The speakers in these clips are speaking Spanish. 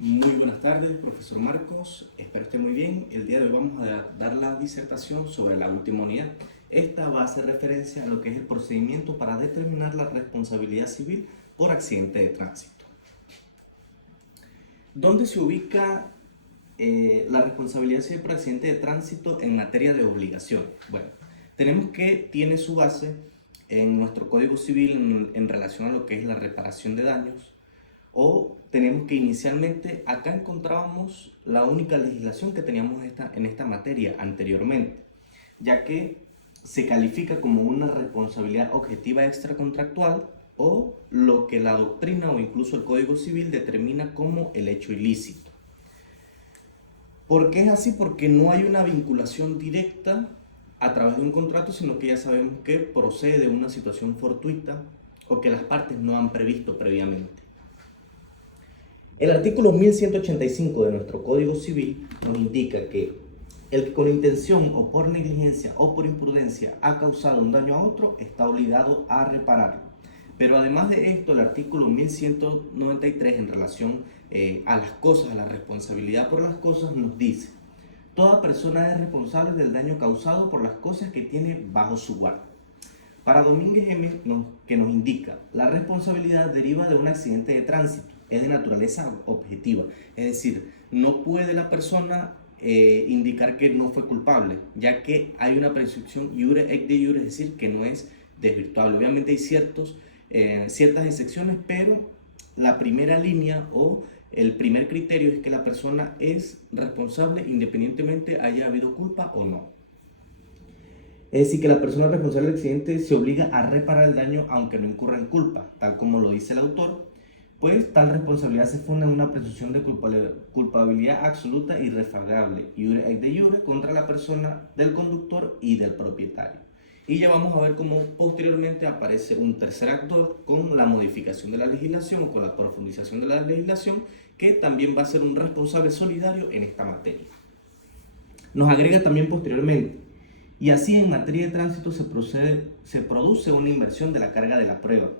Muy buenas tardes, profesor Marcos. Espero esté muy bien. El día de hoy vamos a dar la disertación sobre la última unidad. Esta va a hacer referencia a lo que es el procedimiento para determinar la responsabilidad civil por accidente de tránsito. ¿Dónde se ubica la responsabilidad civil por accidente de tránsito en materia de obligación? Bueno, tenemos que tiene su base en nuestro Código Civil en relación a lo que es la reparación de daños. O tenemos que inicialmente acá encontrábamos la única legislación que teníamos en esta materia anteriormente, ya que se califica como una responsabilidad objetiva extracontractual o lo que la doctrina o incluso el Código Civil determina como el hecho ilícito. ¿Por qué es así? Porque no hay una vinculación directa a través de un contrato, sino que ya sabemos que procede de una situación fortuita o que las partes no han previsto previamente. El artículo 1185 de nuestro Código Civil nos indica que el que con intención o por negligencia o por imprudencia ha causado un daño a otro está obligado a repararlo. Pero además de esto, el artículo 1193 en relación a las cosas, a la responsabilidad por las cosas, nos dice: toda persona es responsable del daño causado por las cosas que tiene bajo su guardia. Para Domínguez M., que nos indica, la responsabilidad deriva de un accidente de tránsito, es de naturaleza objetiva, es decir, no puede la persona indicar que no fue culpable, ya que hay una presunción iure ec de iure, es decir, que no es desvirtuable. Obviamente hay ciertas excepciones, pero la primera línea o el primer criterio es que la persona es responsable independientemente haya habido culpa o no. Es decir, que la persona responsable del accidente se obliga a reparar el daño aunque no incurra en culpa, tal como lo dice el autor, pues tal responsabilidad se funda en una presunción de culpabilidad absoluta e irrefragable, iure ec de iure, contra la persona del conductor y del propietario. Y ya vamos a ver cómo posteriormente aparece un tercer actor con la modificación de la legislación o con la profundización de la legislación, que también va a ser un responsable solidario en esta materia. Nos agrega también posteriormente: y así en materia de tránsito se produce una inversión de la carga de la prueba.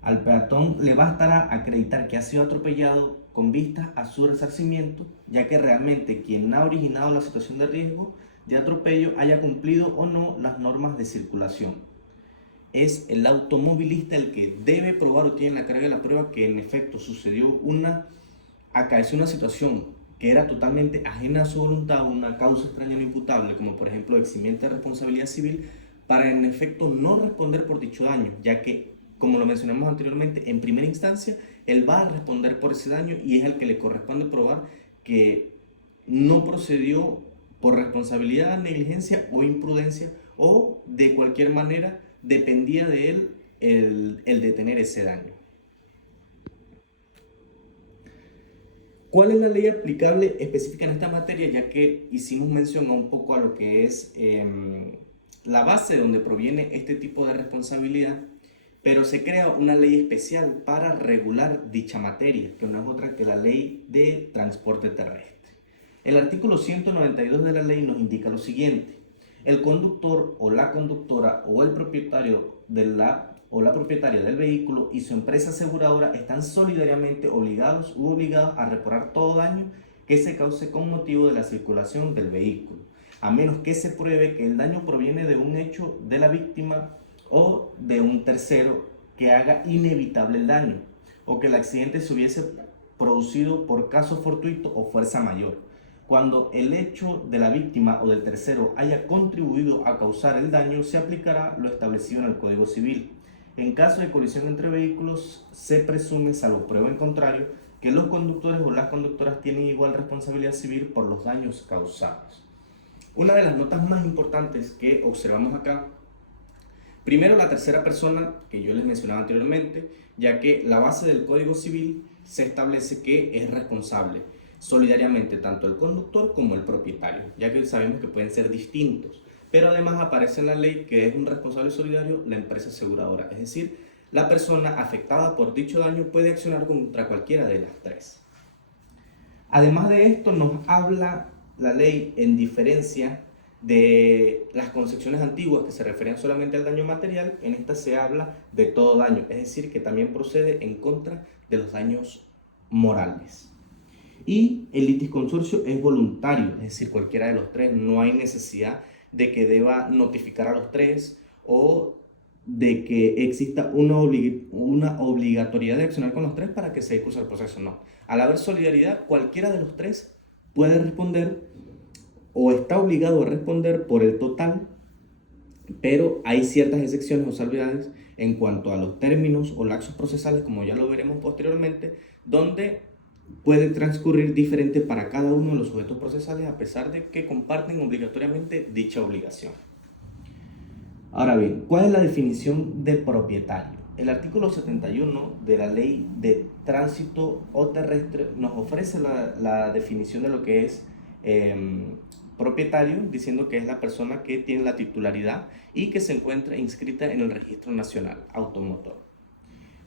Al peatón le bastará acreditar que ha sido atropellado con vista a su resarcimiento, ya que realmente quien ha originado la situación de riesgo de atropello haya cumplido o no las normas de circulación. Es el automovilista el que debe probar o tiene la carga de la prueba que en efecto acaeció una situación que era totalmente ajena a su voluntad, una causa extraña no imputable, como por ejemplo eximiente de responsabilidad civil, para en efecto no responder por dicho daño, ya que, como lo mencionamos anteriormente, en primera instancia, él va a responder por ese daño y es al que le corresponde probar que no procedió por responsabilidad, negligencia o imprudencia, o de cualquier manera dependía de él el detener ese daño. ¿Cuál es la ley aplicable específica en esta materia? Ya que hicimos mención a un poco a lo que es la base donde proviene este tipo de responsabilidad, pero se crea una ley especial para regular dicha materia, que no es otra que la ley de transporte terrestre. El artículo 192 de la ley nos indica lo siguiente: el conductor o la conductora o el propietario de la propietaria del vehículo y su empresa aseguradora están solidariamente obligados u obligadas a reparar todo daño que se cause con motivo de la circulación del vehículo, a menos que se pruebe que el daño proviene de un hecho de la víctima o de un tercero que haga inevitable el daño, o que el accidente se hubiese producido por caso fortuito o fuerza mayor. Cuando el hecho de la víctima o del tercero haya contribuido a causar el daño, se aplicará lo establecido en el Código Civil. En caso de colisión entre vehículos, se presume, salvo prueba en contrario, que los conductores o las conductoras tienen igual responsabilidad civil por los daños causados. Una de las notas más importantes que observamos acá, primero, la tercera persona que yo les mencionaba anteriormente, ya que la base del Código Civil se establece que es responsable solidariamente tanto el conductor como el propietario, ya que sabemos que pueden ser distintos, pero además aparece en la ley que es un responsable solidario la empresa aseguradora, es decir, la persona afectada por dicho daño puede accionar contra cualquiera de las tres. Además de esto, nos habla la ley en diferencia de las concepciones antiguas que se referían solamente al daño material. En esta se habla de todo daño, es decir, que también procede en contra de los daños morales. Y el litisconsorcio es voluntario, es decir, cualquiera de los tres, no hay necesidad de que deba notificar a los tres o de que exista una obligatoriedad de accionar con los tres para que se ejecute el proceso, no. Al haber solidaridad, cualquiera de los tres puede responder o está obligado a responder por el total, pero hay ciertas excepciones o salvedades en cuanto a los términos o lapsos procesales, como ya lo veremos posteriormente, donde puede transcurrir diferente para cada uno de los sujetos procesales a pesar de que comparten obligatoriamente dicha obligación. Ahora bien, ¿cuál es la definición de propietario? El artículo 71 de la Ley de Tránsito o Terrestre nos ofrece la definición de lo que es propietario, diciendo que es la persona que tiene la titularidad y que se encuentra inscrita en el Registro Nacional Automotor.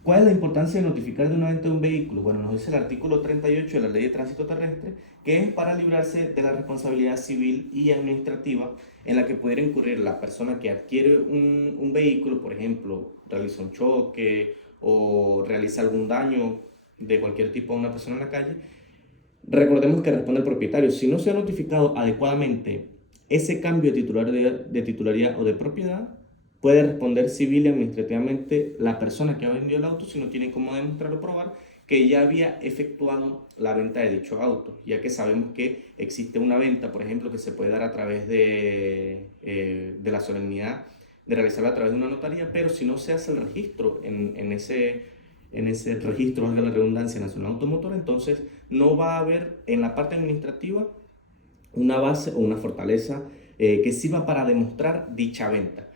¿Cuál es la importancia de notificar de una venta de un vehículo? Bueno, nos dice el artículo 38 de la Ley de Tránsito Terrestre que es para librarse de la responsabilidad civil y administrativa en la que pudiera incurrir la persona que adquiere un vehículo, por ejemplo, realiza un choque o realiza algún daño de cualquier tipo a una persona en la calle. Recordemos que responde el propietario. Si no se ha notificado adecuadamente ese cambio de titularidad o de propiedad, puede responder civil y administrativamente la persona que ha vendido el auto si no tiene cómo demostrar o probar que ya había efectuado la venta de dicho auto, ya que sabemos que existe una venta, por ejemplo, que se puede dar a través de la solemnidad, de realizarla a través de una notaría, pero si no se hace el registro en ese registro, valga la redundancia, nacional automotor, entonces no va a haber en la parte administrativa una base o una fortaleza que sirva para demostrar dicha venta.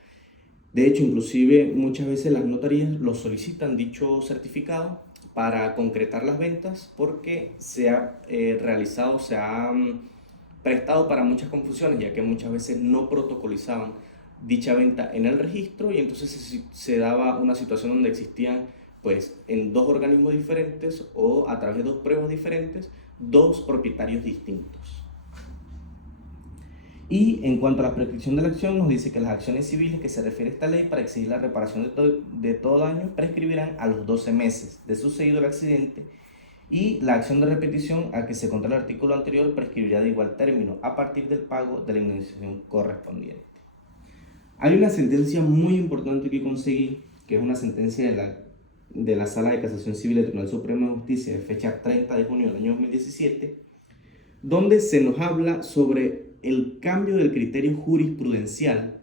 De hecho, inclusive muchas veces las notarías lo solicitan dicho certificado para concretar las ventas porque se ha realizado, se ha prestado para muchas confusiones, ya que muchas veces no protocolizaban dicha venta en el registro y entonces se daba una situación donde existían pues en dos organismos diferentes o a través de dos pruebas diferentes, dos propietarios distintos. Y en cuanto a la prescripción de la acción, nos dice que las acciones civiles que se refiere a esta ley para exigir la reparación de todo daño prescribirán a los 12 meses de sucedido el accidente y la acción de repetición a que se contra el artículo anterior prescribirá de igual término a partir del pago de la indemnización correspondiente. Hay una sentencia muy importante que conseguí, que es una sentencia de la Sala de Casación Civil del Tribunal Supremo de Justicia de fecha 30 de junio del año 2017, donde se nos habla sobre el cambio del criterio jurisprudencial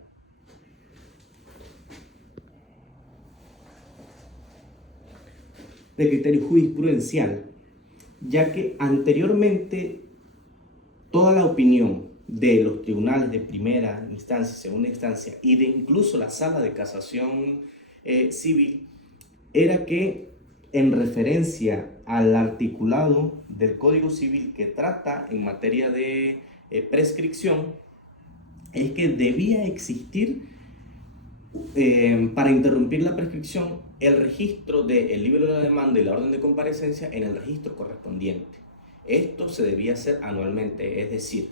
ya que anteriormente toda la opinión de los tribunales de primera instancia, segunda instancia y de incluso la Sala de Casación Civil era que en referencia al articulado del Código Civil que trata en materia de prescripción, es que debía existir para interrumpir la prescripción el registro del libro de la demanda y la orden de comparecencia en el registro correspondiente. Esto se debía hacer anualmente, es decir,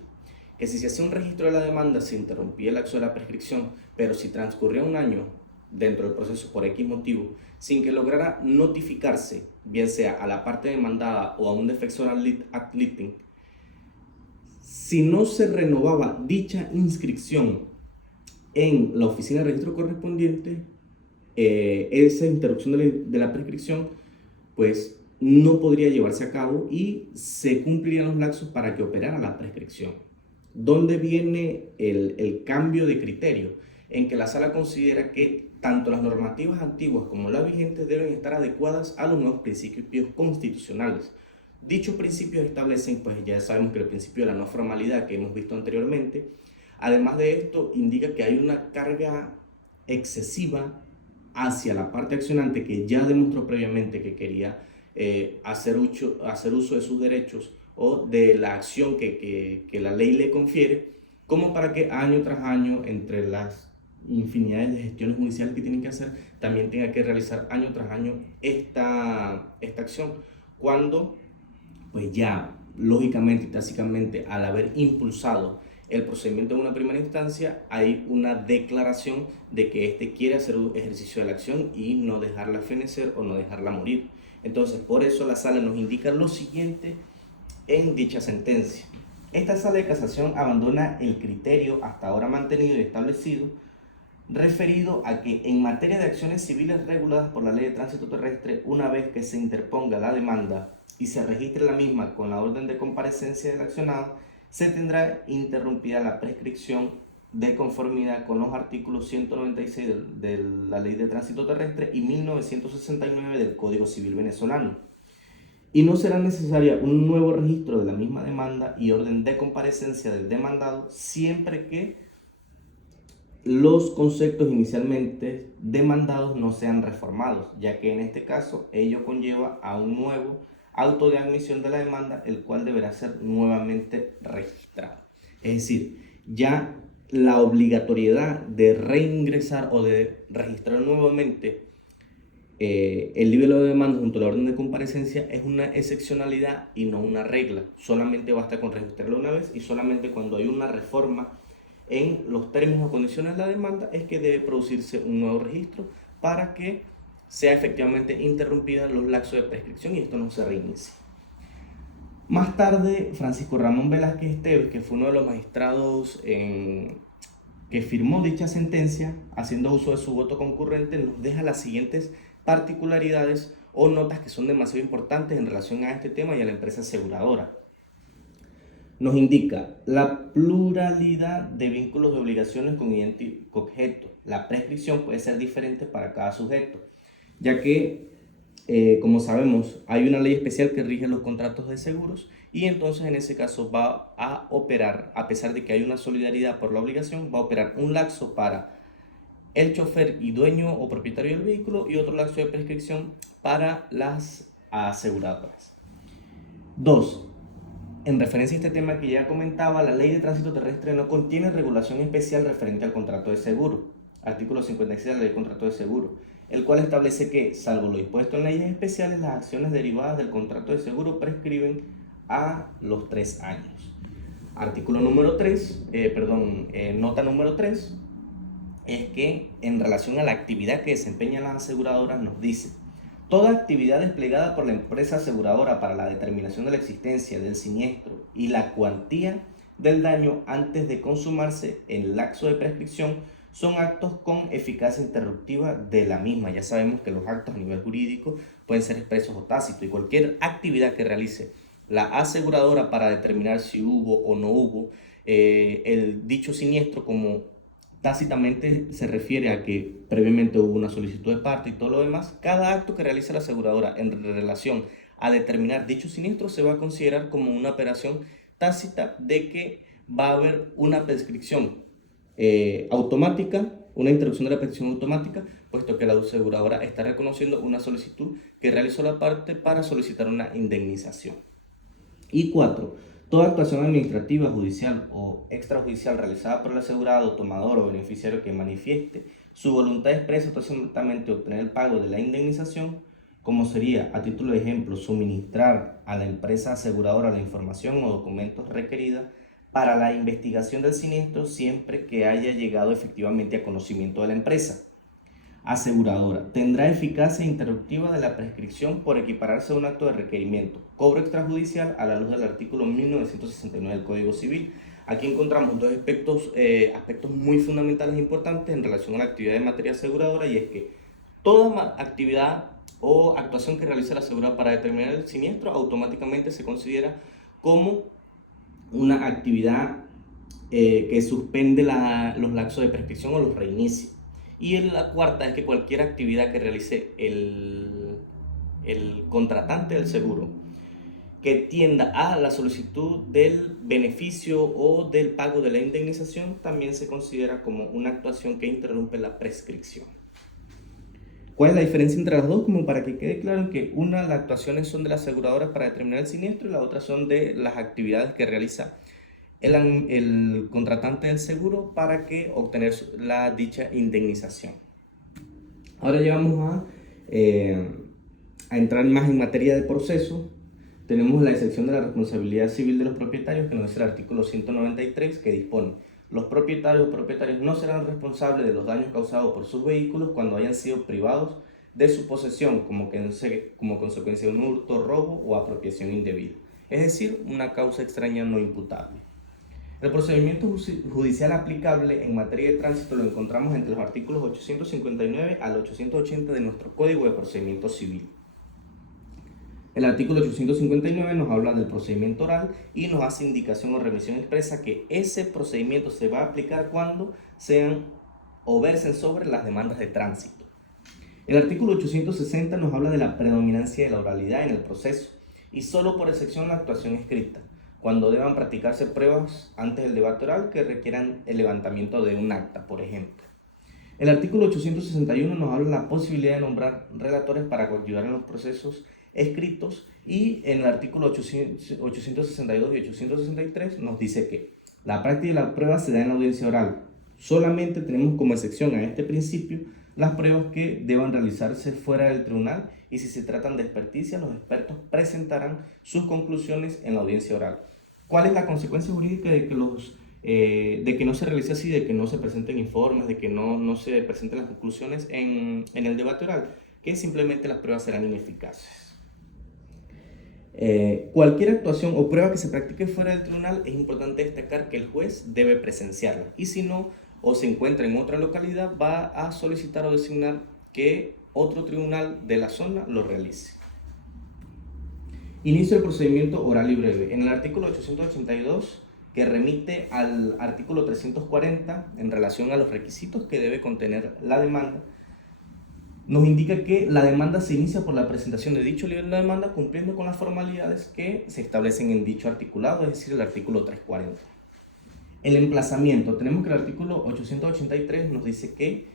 que si se hacía un registro de la demanda se interrumpía el acto de la prescripción, pero si transcurría un año dentro del proceso por X motivo, sin que lograra notificarse, bien sea a la parte demandada o a un defensor ad litem, si no se renovaba dicha inscripción en la oficina de registro correspondiente, esa interrupción de la prescripción pues no podría llevarse a cabo y se cumplirían los lapsos para que operara la prescripción. ¿Dónde viene el cambio de criterio? En que la sala considera que tanto las normativas antiguas como las vigentes deben estar adecuadas a los nuevos principios constitucionales. Dichos principios establecen, pues ya sabemos que el principio de la no formalidad que hemos visto anteriormente, además de esto, indica que hay una carga excesiva hacia la parte accionante que ya demostró previamente que quería hacer uso de sus derechos o de la acción que la ley le confiere, como para que año tras año, entre las infinidades de gestiones judiciales que tienen que hacer, también tenga que realizar año tras año esta acción, cuando pues ya lógicamente y tácitamente al haber impulsado el procedimiento en una primera instancia hay una declaración de que éste quiere hacer un ejercicio de la acción y no dejarla fenecer o no dejarla morir. Entonces por eso la sala nos indica lo siguiente en dicha sentencia. Esta sala de casación abandona el criterio hasta ahora mantenido y establecido referido a que en materia de acciones civiles reguladas por la Ley de Tránsito Terrestre, una vez que se interponga la demanda y se registre la misma con la orden de comparecencia del accionado, se tendrá interrumpida la prescripción de conformidad con los artículos 196 de la Ley de Tránsito Terrestre y 1969 del Código Civil venezolano. Y no será necesaria un nuevo registro de la misma demanda y orden de comparecencia del demandado siempre que los conceptos inicialmente demandados no sean reformados, ya que en este caso ello conlleva a un nuevo auto de admisión de la demanda, el cual deberá ser nuevamente registrado. Es decir, ya la obligatoriedad de reingresar o de registrar nuevamente el libelo de demanda junto a la orden de comparecencia es una excepcionalidad y no una regla. Solamente basta con registrarlo una vez y solamente cuando hay una reforma en los términos o condiciones de la demanda es que debe producirse un nuevo registro para que sea efectivamente interrumpida los lapsos de prescripción y esto no se reinicie. Más tarde, Francisco Ramón Velázquez Esteves, que fue uno de los magistrados que firmó dicha sentencia, haciendo uso de su voto concurrente, nos deja las siguientes particularidades o notas que son demasiado importantes en relación a este tema y a la empresa aseguradora. Nos indica la pluralidad de vínculos de obligaciones con idéntico objeto. La prescripción puede ser diferente para cada sujeto, ya que, como sabemos, hay una ley especial que rige los contratos de seguros y entonces en ese caso va a operar, a pesar de que hay una solidaridad por la obligación, va a operar un lapso para el chofer y dueño o propietario del vehículo y otro lapso de prescripción para las aseguradoras. 2. En referencia a este tema que ya comentaba, la Ley de Tránsito Terrestre no contiene regulación especial referente al contrato de seguro. Artículo 56 de la Ley de Contrato de Seguro, el cual establece que, salvo lo dispuesto en leyes especiales, las acciones derivadas del contrato de seguro prescriben a los 3 años. Artículo número 3, nota número 3, es que en relación a la actividad que desempeñan las aseguradoras nos dice: toda actividad desplegada por la empresa aseguradora para la determinación de la existencia del siniestro y la cuantía del daño antes de consumarse el lapso de prescripción son actos con eficacia interruptiva de la misma. Ya sabemos que los actos a nivel jurídico pueden ser expresos o tácitos y cualquier actividad que realice la aseguradora para determinar si hubo o no hubo el dicho siniestro, como tácitamente se refiere a que previamente hubo una solicitud de parte y todo lo demás, cada acto que realiza la aseguradora en relación a determinar dicho siniestro se va a considerar como una operación tácita de que va a haber una prescripción automática, una interrupción de la prescripción automática, puesto que la aseguradora está reconociendo una solicitud que realizó la parte para solicitar una indemnización. Y 4. Toda actuación administrativa, judicial o extrajudicial realizada por el asegurado, tomador o beneficiario que manifieste su voluntad expresa totalmente obtener el pago de la indemnización, como sería, a título de ejemplo, suministrar a la empresa aseguradora la información o documentos requerida para la investigación del siniestro siempre que haya llegado efectivamente a conocimiento de la empresa aseguradora, tendrá eficacia interruptiva de la prescripción por equipararse a un acto de requerimiento, cobro extrajudicial a la luz del artículo 1969 del Código Civil. Aquí encontramos dos aspectos muy fundamentales e importantes en relación a la actividad de materia aseguradora, y es que toda actividad o actuación que realice la aseguradora para determinar el siniestro automáticamente se considera como una actividad que suspende los lapsos de prescripción o los reinicia. Y la cuarta es que cualquier actividad que realice el contratante del seguro que tienda a la solicitud del beneficio o del pago de la indemnización también se considera como una actuación que interrumpe la prescripción. ¿Cuál es la diferencia entre las dos? Como para que quede claro que las actuaciones son de la aseguradora para determinar el siniestro y la otra son de las actividades que realiza el contratante del seguro para que obtener la dicha indemnización. Ahora ya vamos a entrar más en materia de proceso. Tenemos la excepción de la responsabilidad civil de los propietarios, que nos dice el artículo 193, que dispone: los propietarios no serán responsables de los daños causados por sus vehículos cuando hayan sido privados de su posesión como consecuencia de un hurto, robo o apropiación indebida. es decir, una causa extraña no imputable. El procedimiento judicial aplicable en materia de tránsito lo encontramos entre los artículos 859 al 880 de nuestro Código de Procedimiento Civil. El artículo 859 nos habla del procedimiento oral y nos hace indicación o remisión expresa que ese procedimiento se va a aplicar cuando sean o versen sobre las demandas de tránsito. El artículo 860 nos habla de la predominancia de la oralidad en el proceso y solo por excepción la actuación escrita, cuando deban practicarse pruebas antes del debate oral que requieran el levantamiento de un acta, por ejemplo. El artículo 861 nos habla de la posibilidad de nombrar relatores para coadyuvar en los procesos escritos y en el artículo 862 y 863 nos dice que la práctica de la prueba se da en la audiencia oral. Solamente tenemos como excepción a este principio las pruebas que deban realizarse fuera del tribunal y si se tratan de experticia, los expertos presentarán sus conclusiones en la audiencia oral. ¿Cuál es la consecuencia jurídica de que no se realice así, de que no se presenten informes, de que no se presenten las conclusiones en el debate oral? Que simplemente las pruebas serán ineficaces. Cualquier actuación o prueba que se practique fuera del tribunal es importante destacar que el juez debe presenciarla y si no o se encuentra en otra localidad va a solicitar o designar que otro tribunal de la zona lo realice. Inicio del procedimiento oral y breve. En el artículo 882 que remite al artículo 340 en relación a los requisitos que debe contener la demanda, nos indica que la demanda se inicia por la presentación de dicho libro de demanda cumpliendo con las formalidades que se establecen en dicho articulado, es decir, el artículo 340. El emplazamiento, tenemos que el artículo 883 nos dice que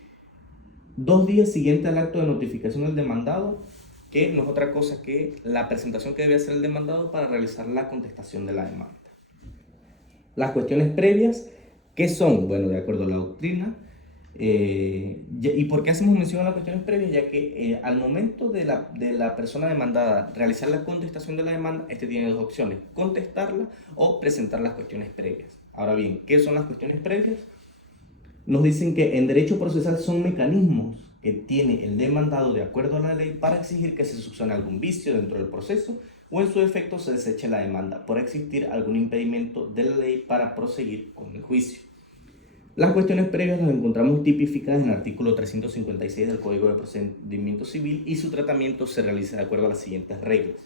2 días siguientes al acto de notificación del demandado, que no es otra cosa que la presentación que debe hacer el demandado para realizar la contestación de la demanda. Las cuestiones previas, ¿qué son? Bueno, de acuerdo a la doctrina. ¿Y por qué hacemos mención a las cuestiones previas? Ya que al momento de la persona demandada realizar la contestación de la demanda, tiene dos opciones: contestarla o presentar las cuestiones previas. Ahora bien, ¿qué son las cuestiones previas? Nos dicen que en derecho procesal son mecanismos que tiene el demandado de acuerdo a la ley para exigir que se subsane algún vicio dentro del proceso o en su defecto se deseche la demanda por existir algún impedimento de la ley para proseguir con el juicio. Las cuestiones previas las encontramos tipificadas en el artículo 356 del Código de Procedimiento Civil y su tratamiento se realiza de acuerdo a las siguientes reglas.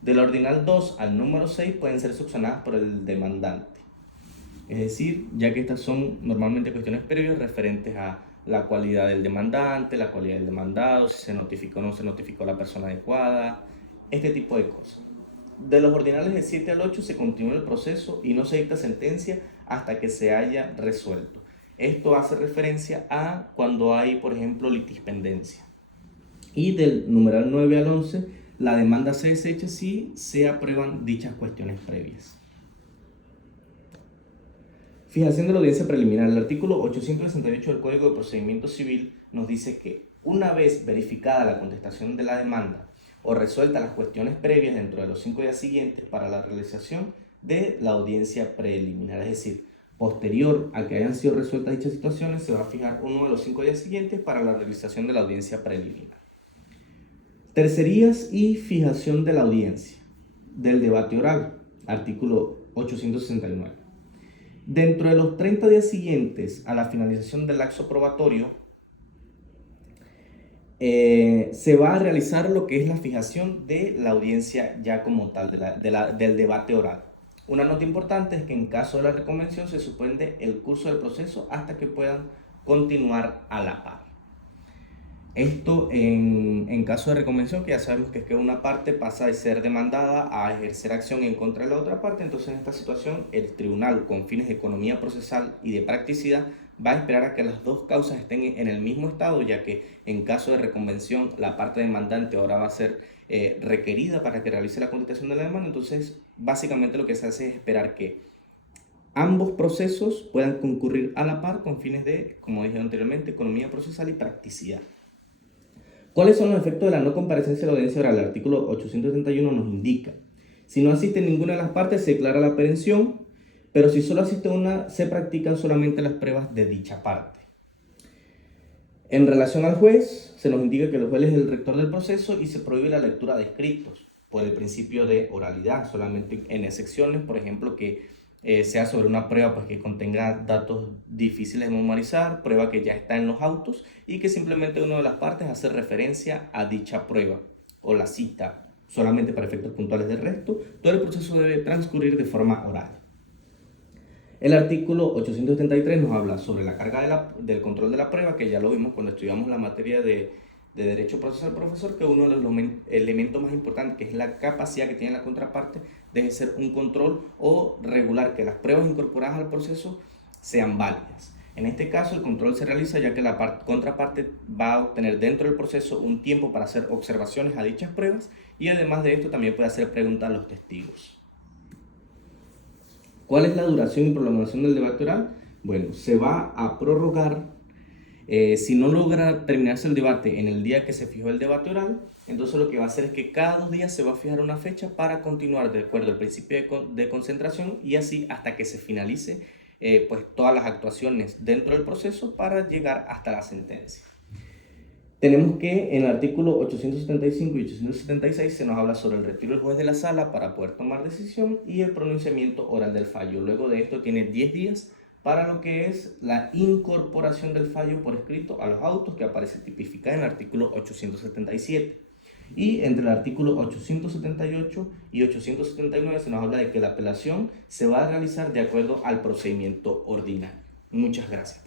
Del ordinal 2 al número 6 pueden ser subsanadas por el demandante. Es decir, ya que estas son normalmente cuestiones previas referentes a la cualidad del demandante, la cualidad del demandado, si se notificó o no se notificó a la persona adecuada, este tipo de cosas. De los ordinales de 7 al 8 se continúa el proceso y no se dicta sentencia hasta que se haya resuelto. Esto hace referencia a cuando hay, por ejemplo, litispendencia. Y del numeral 9 al 11, la demanda se desecha si se aprueban dichas cuestiones previas. Fijación de la audiencia preliminar. El artículo 868 del Código de Procedimiento Civil nos dice que una vez verificada la contestación de la demanda o resueltas las cuestiones previas dentro de los 5 días siguientes para la realización de la audiencia preliminar, es decir, posterior a que hayan sido resueltas dichas situaciones, se va a fijar uno de los 5 días siguientes para la realización de la audiencia preliminar. Tercerías y fijación de la audiencia del debate oral, artículo 869. Dentro de los 30 días siguientes a la finalización del lapso probatorio, se va a realizar lo que es la fijación de la audiencia ya como tal, del debate oral. Una nota importante es que en caso de la reconvención se suspende el curso del proceso hasta que puedan continuar a la par. Esto en caso de reconvención, que ya sabemos que es que una parte pasa de ser demandada a ejercer acción en contra de la otra parte. Entonces en esta situación el tribunal, con fines de economía procesal y de practicidad, va a esperar a que las dos causas estén en el mismo estado, ya que en caso de reconvención la parte demandante ahora va a ser requerida para que realice la contestación de la demanda. Entonces básicamente lo que se hace es esperar que ambos procesos puedan concurrir a la par con fines de, como dije anteriormente, economía procesal y practicidad. ¿Cuáles son los efectos de la no comparecencia de la audiencia oral? El artículo 871 nos indica: si no asiste ninguna de las partes, se declara la aprehensión, pero si solo asiste una, se practican solamente las pruebas de dicha parte. En relación al juez, se nos indica que el juez es el rector del proceso y se prohíbe la lectura de escritos. por el principio de oralidad, solamente en excepciones, por ejemplo, que sea sobre una prueba pues, que contenga datos difíciles de memorizar, prueba que ya está en los autos y que simplemente una de las partes hace referencia a dicha prueba o la cita, solamente para efectos puntuales. Del resto, todo el proceso debe transcurrir de forma oral. El artículo 873 nos habla sobre la carga del control de la prueba, que ya lo vimos cuando estudiamos la materia de Derecho Procesal Profesor, que uno de los elementos más importantes, que es la capacidad que tiene la contraparte de ejercer un control o regular que las pruebas incorporadas al proceso sean válidas. En este caso, el control se realiza ya que la contraparte va a obtener dentro del proceso un tiempo para hacer observaciones a dichas pruebas y además de esto también puede hacer preguntas a los testigos. ¿Cuál es la duración y prolongación del debate oral? Bueno, se va a prorrogar si no logra terminarse el debate en el día que se fijó el debate oral. Entonces lo que va a hacer es que cada 2 días se va a fijar una fecha para continuar de acuerdo al principio de concentración y así hasta que se finalice pues todas las actuaciones dentro del proceso para llegar hasta la sentencia. Tenemos que en el artículo 875 y 876 se nos habla sobre el retiro del juez de la sala para poder tomar decisión y el pronunciamiento oral del fallo. Luego de esto tiene 10 días para lo que es la incorporación del fallo por escrito a los autos, que aparece tipificada en el artículo 877. Y entre el artículo 878 y 879 se nos habla de que la apelación se va a realizar de acuerdo al procedimiento ordinario. Muchas gracias.